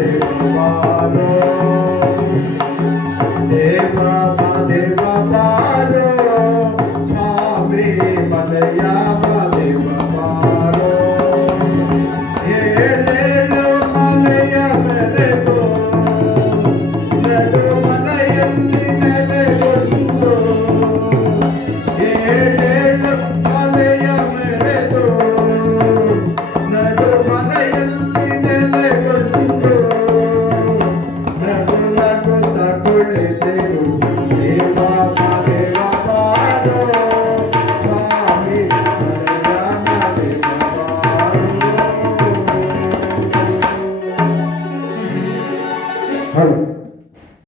Yeah.